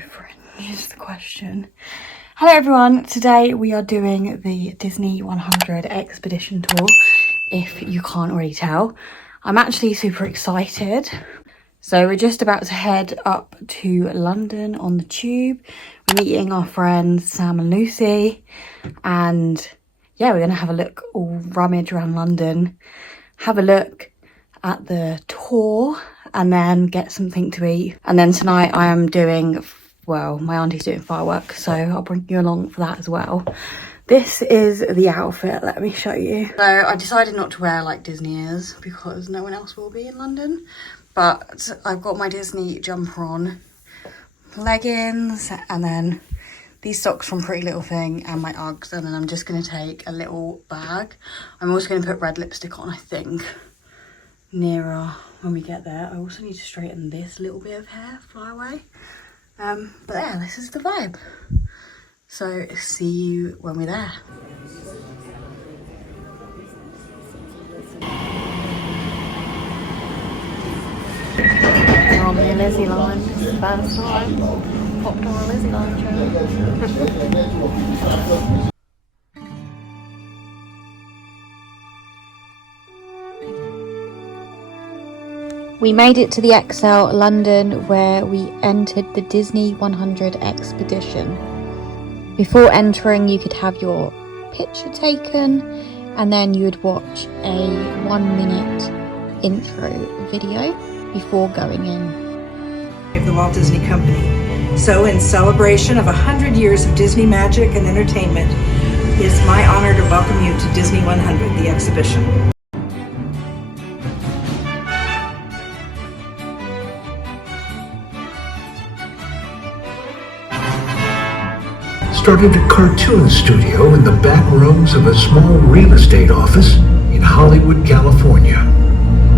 fringe is the question. Hello everyone, today we are doing the Disney 100 expedition tour, if you can't already tell. I'm actually super excited. So we're just about to head up to London on the tube. We're meeting our friends Sam and Lucy, and yeah, we're gonna have a look, all rummage around London, have a look at the tour, and then get something to eat. And then tonight I am doing, well, my auntie's doing fireworks, so I'll bring you along for that as well. This is the outfit, let me show you. So I decided not to wear like Disney ears because no one else will be in London, but I've got my Disney jumper on, leggings, and then these socks from Pretty Little Thing and my Uggs, and then I'm just going to take a little bag. I'm also going to put red lipstick on, I think, nearer when we get there. I also need to straighten this little bit of hair, fly away. But yeah, this is the vibe. So see you when we're there. We're on the Lizzie line. This is the first time popped on a Lizzie line train. We made it to the Expo London, where we entered the Disney 100 expedition. Before entering, you could have your picture taken, and then you would watch a 1-minute intro video before going in. Of the Walt Disney Company. So in celebration of 100 years of Disney magic and entertainment, it's my honor to welcome you to Disney 100, the exhibition. Started a cartoon studio in the back rooms of a small real estate office in Hollywood, California.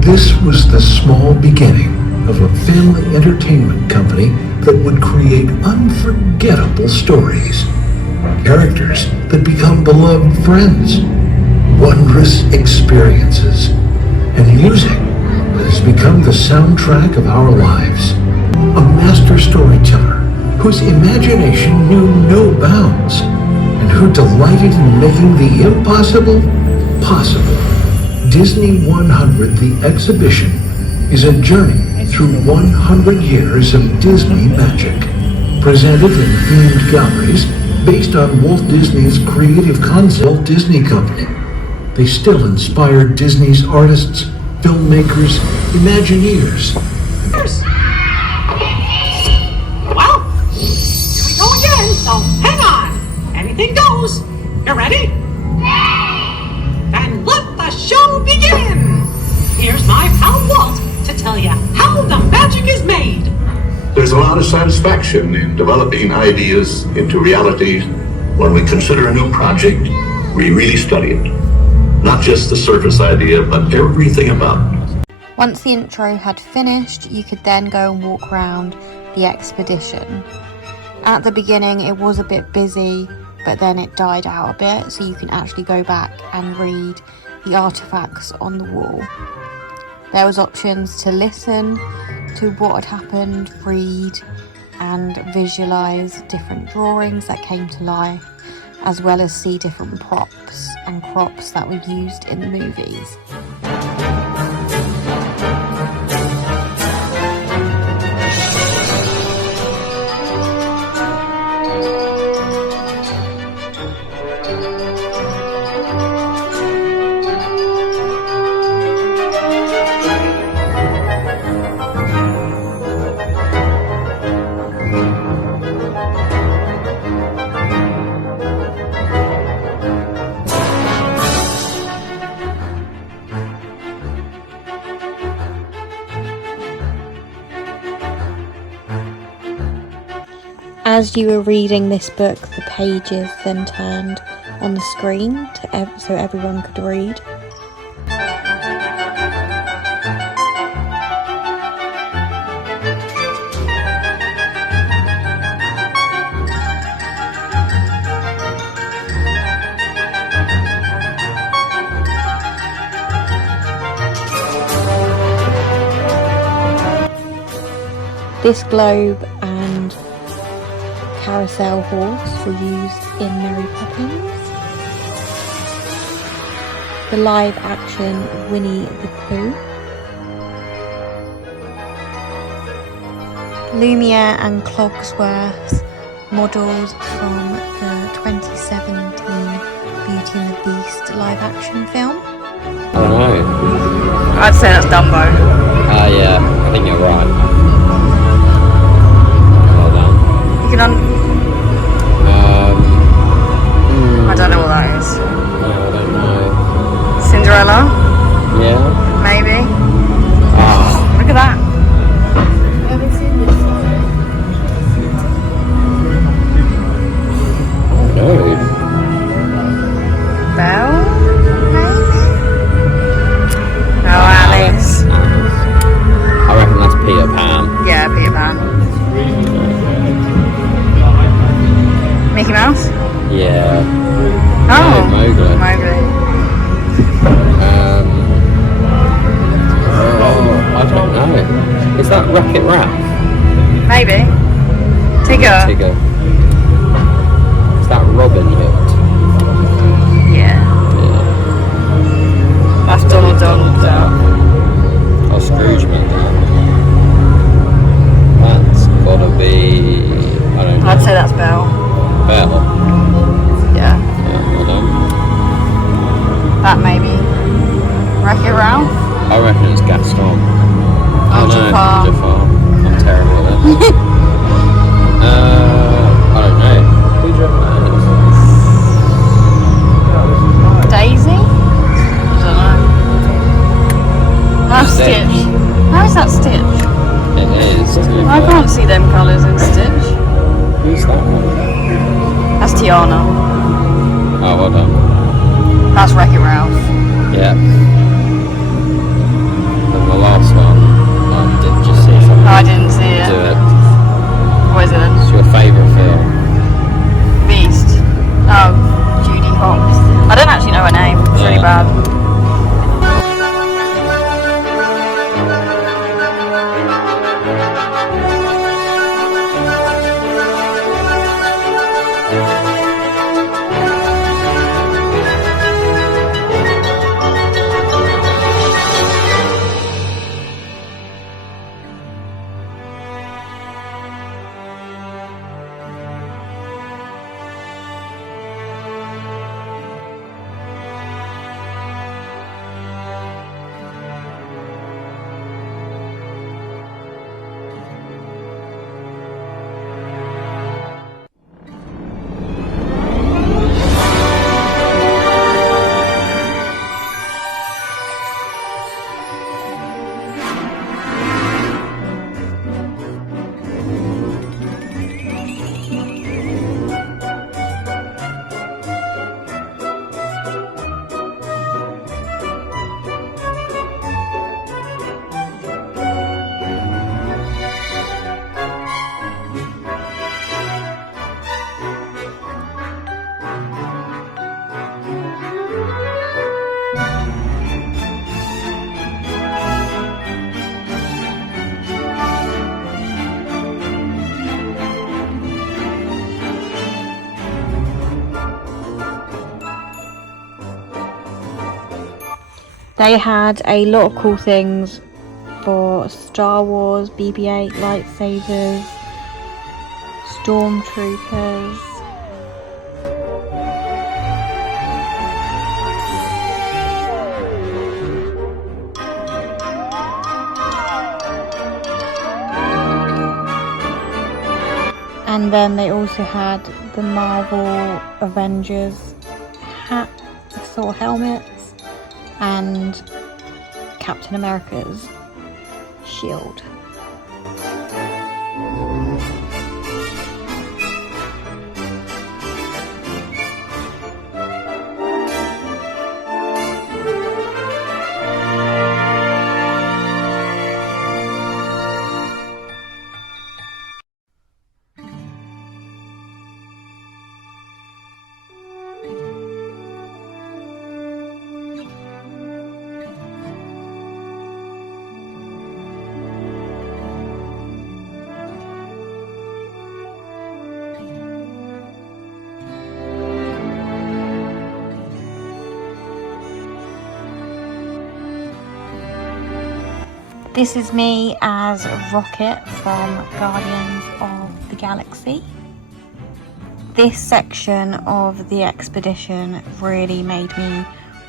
This was the small beginning of a family entertainment company that would create unforgettable stories, characters that become beloved friends, wondrous experiences, and music that has become the soundtrack of our lives. A master storyteller whose imagination knew no bounds, and who delighted in making the impossible possible. Disney 100, the exhibition, is a journey through 100 years of Disney magic, presented in themed galleries based on Walt Disney's creative concept. Walt Disney Company. They still inspire Disney's artists, filmmakers, Imagineers. So hang on, anything goes. You ready? Then let the show begin. Here's my pal Walt to tell you how the magic is made. There's a lot of satisfaction in developing ideas into reality. When we consider a new project, we really study it. Not just the surface idea, but everything about it. Once the intro had finished, you could then go and walk around the expedition. At the beginning it was a bit busy, but then it died out a bit, so you can actually go back and read the artifacts on the wall. There was options to listen to what had happened, read and visualise different drawings that came to life, as well as see different props and crops that were used in the movies. As you were reading this book, the pages then turned on the screen so everyone could read. This globe and carousel horse were used in Mary Poppins. The live action Winnie the Pooh. Lumiere and Cogsworth models from the 2017 Beauty and the Beast live action film. I don't know. I'd say that's Dumbo. Yeah, I think you're right. Well done. You can I don't know what that is. No, I don't know. Cinderella? Yeah? Maybe. Ah, Look at that. no. Belle? Maybe? Oh, Alice. I reckon that's Peter Pan. Yeah, Peter Pan. Mickey Mouse? Yeah. Oh, No, Mowgli. Mowgli. I don't know. Is that Wreck-It Ralph? Maybe. Tigger? Tigger. Is that Robin Hood? Yeah. Yeah. That's Donald Duck. Or Scrooge McDuck. That's gotta be... I don't know. I'd say that's Belle. Belle. Yeah. Yeah, well done. That maybe. Wreck-It Ralph? I reckon it's Gaston. Oh, Jafar. Jafar. I'm terrible at this. I don't know. Who do you reckon that is? Daisy? I don't know. That's Stitch. Stitch. How is that Stitch? It is. To be I fair. can't see them colours in Stitch. Who's that one? That's Tiana. Oh, well done. That's Wreck-It Ralph. Yeah. And the last one, I did just see something. Oh, I didn't see it. Do it. What is it then? It's your favourite film. Beast. Oh, Judy Hopps. I don't actually know her name. It's really Yeah. bad. They had a lot of cool things for Star Wars, BB-8 lightsabers, stormtroopers. And then they also had the Marvel Avengers hat, Thor helmets, and Captain America's shield. This is me as Rocket from Guardians of the Galaxy. This section of the expedition really made me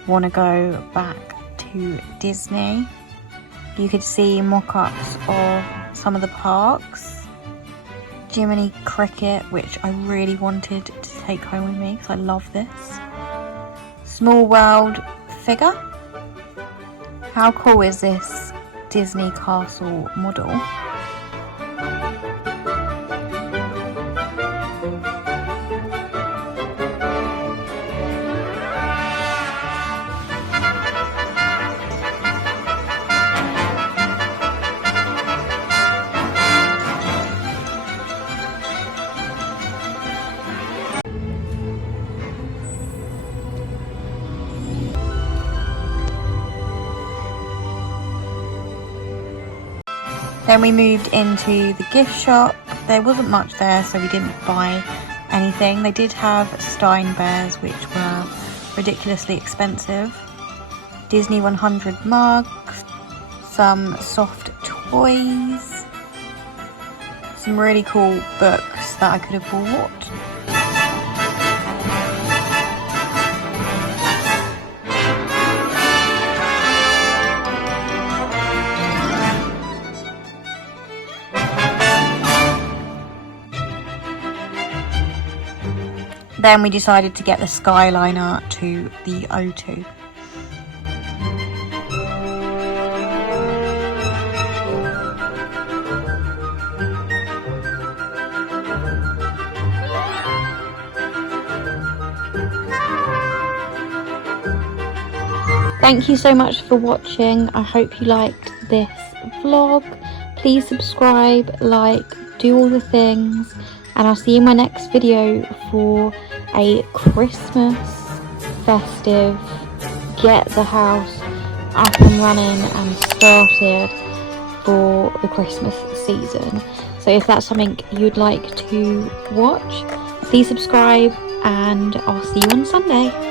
want to go back to Disney. You could see mock-ups of some of the parks. Jiminy Cricket, which I really wanted to take home with me because I love this. Small World figure. How cool is this Disney castle model? Then we moved into the gift shop. There wasn't much there, so we didn't buy anything. They did have Stein bears, which were ridiculously expensive. Disney 100 mugs, some soft toys, some really cool books that I could have bought. Then we decided to get the Skyliner to the O2. Thank you so much for watching. I hope you liked this vlog. Please subscribe, like, do all the things, and I'll see you in my next video for a Christmas festive, get the house up and running and started for the Christmas season. So if that's something you'd like to watch, please subscribe, and I'll see you on Sunday.